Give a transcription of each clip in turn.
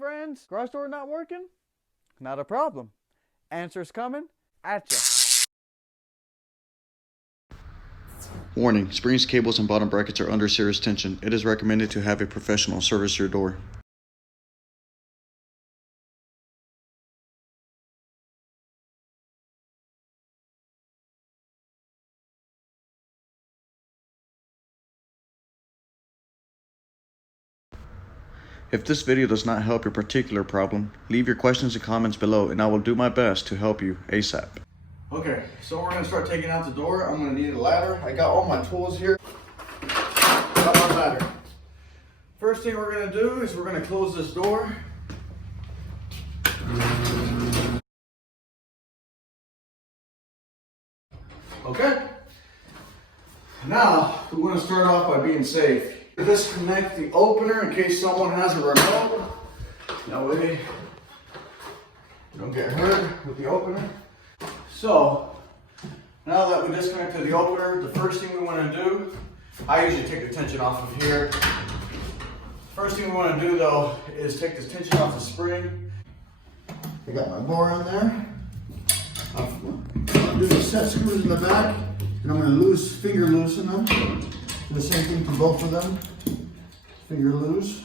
friends? Garage door not working? Not a problem. Answer's coming at ya. Warning, springs, cables, and bottom brackets are under serious tension. It is recommended to have a professional service your door. If this video does not help your particular problem, leave your questions and comments below and I will do my best to help you ASAP. Okay, so we're gonna start taking out the door. I'm gonna need a ladder. I got all my tools here. Got my ladder. First thing we're gonna do is we're gonna close this door. Okay. Now, we want to start off by being safe. Disconnect the opener in case someone has a remote. That way you don't get hurt with the opener. So, now that we disconnected the opener, the first thing we want to do, I usually take the tension off of here. First thing we want to do though is take this tension off the spring. I got my bar on there. I'm going to do the set screws in the back, and I'm going to finger loosen them. Do the same thing for both of them. Finger loose.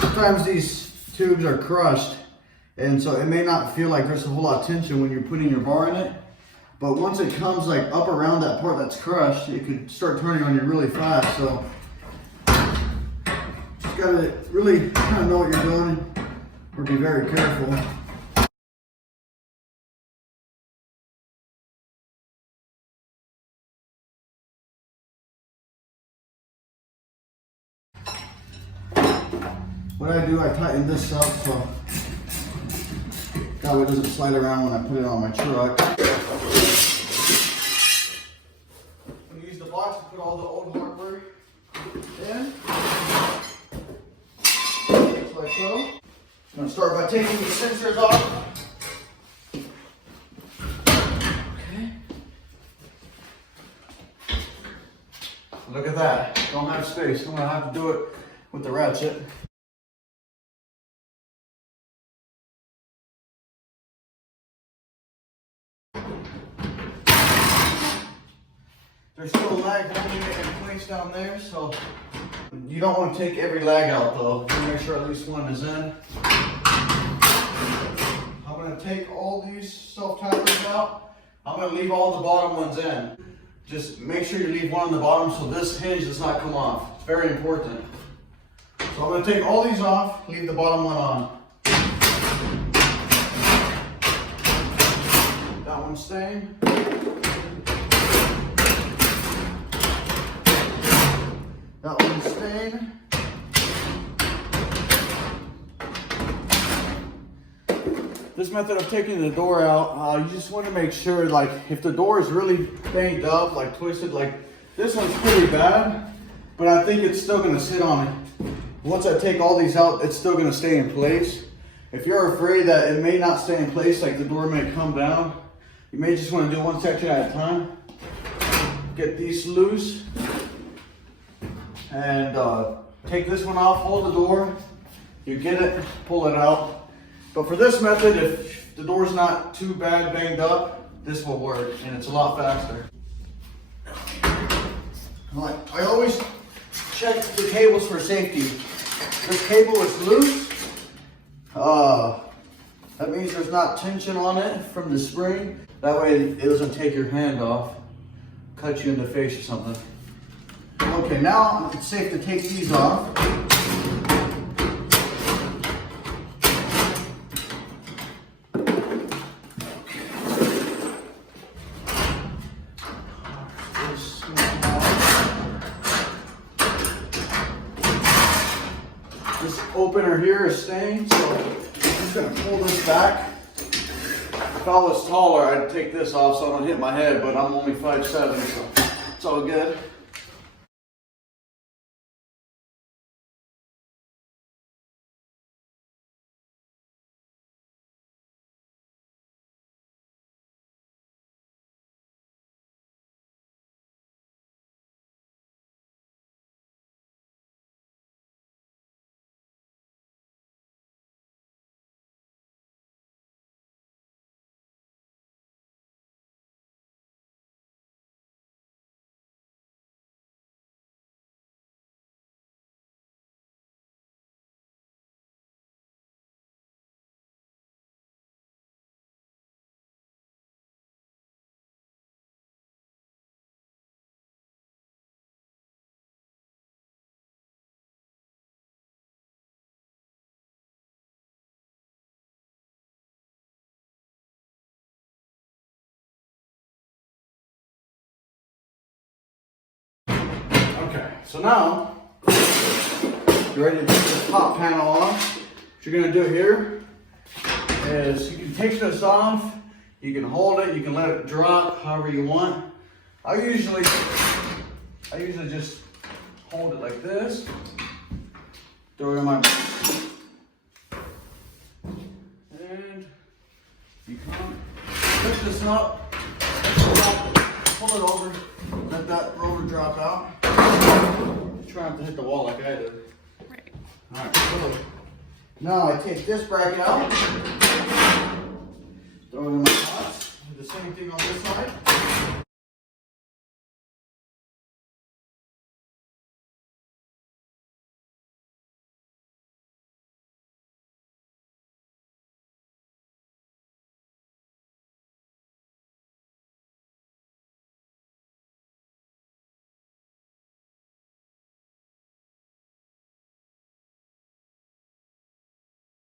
Sometimes these tubes are crushed, and so it may not feel like there's a whole lot of tension when you're putting your bar in it. But once it comes like up around that part that's crushed, it could start turning on you really fast. So just gotta really kind of know what you're doing, or be very careful. What I do, I tighten this up so that way it doesn't slide around when I put it on my truck. I'm going to use the box to put all the old hardware in. Just like so. I'm going to start by taking these sensors off. Okay. Look at that. Don't have space. I'm going to have to do it with the ratchet. There's still a lag holding it in place down there, so you don't want to take every lag out though. You make sure at least one is in. I'm going to take all these self-tappers out. I'm going to leave all the bottom ones in. Just make sure you leave one on the bottom so this hinge does not come off. It's very important. So I'm going to take all these off, leave the bottom one on. That one's staying. That one's staying. This method of taking the door out, you just want to make sure, like, if the door is really banged up, like twisted, like this one's pretty bad, but I think it's still going to sit on it. Once I take all these out, it's still going to stay in place. If you're afraid that it may not stay in place, like the door may come down, you may just want to do one section at a time. Get these loose. And take this one off, hold the door, you get it, pull it out. But for this method, if the door's not too bad banged up, this will work, and it's a lot faster. I always check the cables for safety. This cable is loose. That means there's not tension on it from the spring. That way it doesn't take your hand off, cut you in the face or something. Okay, now it's safe to take these off. This opener here is staying, so I'm just going to pull this back. If I was taller, I'd take this off so I don't hit my head, but I'm only 5'7", so it's all good. Okay, so now you're ready to take this top panel off. What you're gonna do here is you can take this off, you can hold it, you can let it drop however you want. I usually just hold it like this, throw it in my, and you come, pick this up, pull it over, let that roller drop out. Try not to hit the wall like I did. Right. Alright, so now I take this bracket out, throw it in my pots, do the same thing on this side.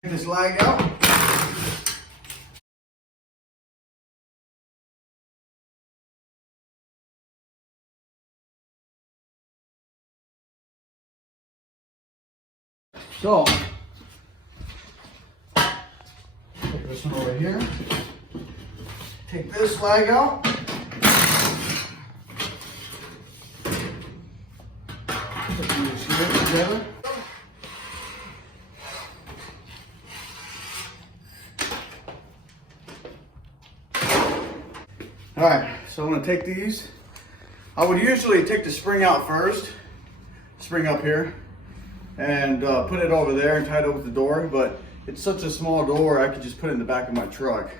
Get this lag out. So, take this one over here. Take this lag out. Put these here together. Alright, so I'm going to take these. I would usually take the spring out first, spring up here, and put it over there and tie it up with the door, but it's such a small door I could just put it in the back of my truck.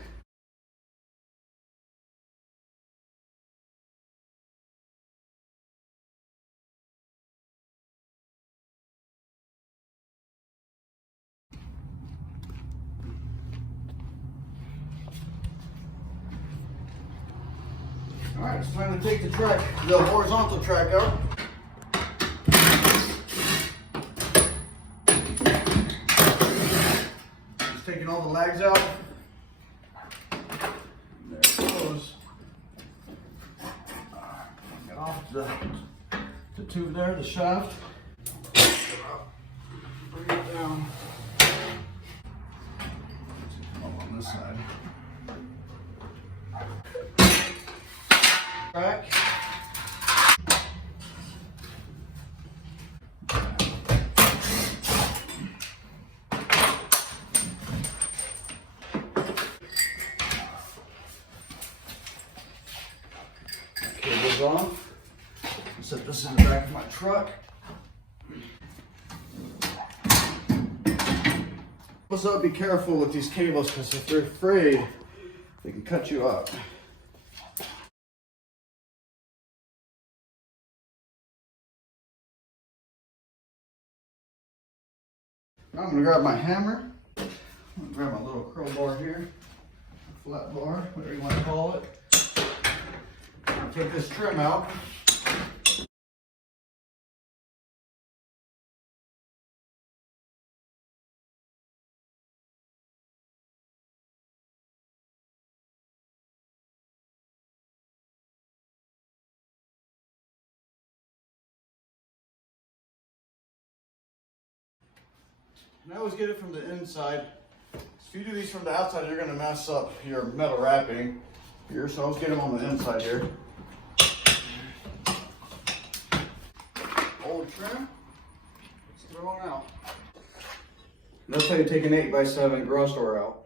Alright, it's time to take the horizontal track out. Just taking all the lags out. There it goes. Get off the tube there, the shaft. Bring it down. Come on this side. Back. Cables off. Set this in the back of my truck. Also, be careful with these cables because if they're frayed, they can cut you up. Now I'm going to grab my hammer. I'm going to grab my little crowbar here, flat bar, whatever you want to call it. I'm going to take this trim out. And I always get it from the inside. If you do these from the outside, you're going to mess up your metal wrapping here. So I always get them on the inside here. Old trim. Let's throw it out. That's how you take an 8x7 garage door out.